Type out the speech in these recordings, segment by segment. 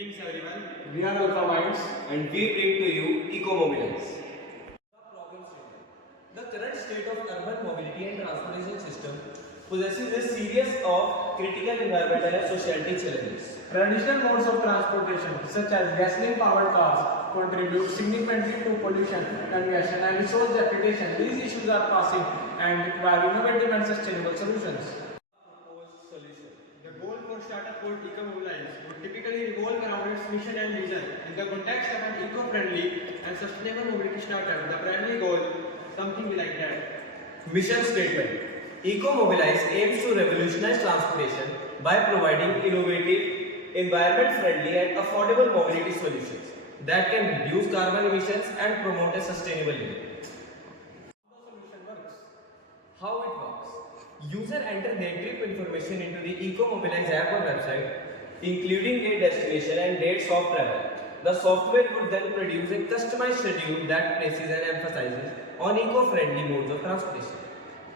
Greetings everyone. We are Alpha Minds. And we bring to you Eco-Mobilize. The current state of urban mobility and transportation system possesses a series of critical environmental and societal challenges. Traditional modes of transportation, such as gasoline-powered cars, contribute significantly to pollution, congestion, and resource depletion. These issues are passing and require innovative and sustainable solutions. The goal for startup called Eco-Mobilize would typically revolve around its mission and vision. In the context of an eco-friendly and sustainable mobility startup, the primary goal, something like that. Mission statement: Eco-Mobilize aims to revolutionize transportation by providing innovative, environment-friendly and affordable mobility solutions that can reduce carbon emissions and promote a sustainable living. How it works: user enter their trip information into the Eco-Mobilize app or website, including a destination and dates of travel. The software would then produce a customized schedule that places and emphasizes on eco-friendly modes of transportation.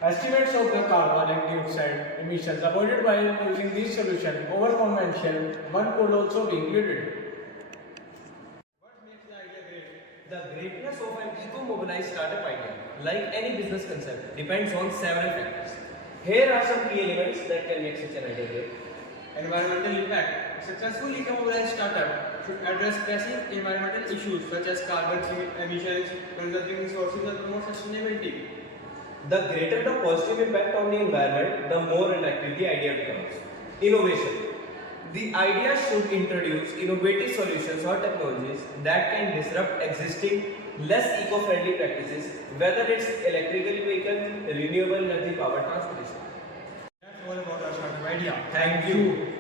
Estimates of the carbon and dioxide emissions avoided by using this solution over conventional one could also be included. What makes the idea great? The greatness of an eco-mobilized startup idea, like any business concept, depends on several factors. Here are some key elements that can make such an idea great. Environmental impact. A successful eco-mobilized startup should address pressing environmental issues such as carbon emissions, conserving resources, and promote sustainability. The greater the positive impact on the environment, the more attractive the idea becomes. Innovation. The idea should introduce innovative solutions or technologies that can disrupt existing, less eco-friendly practices, whether it's electrical vehicle, renewable energy powered transportation. That's all about our startup idea. Thank you.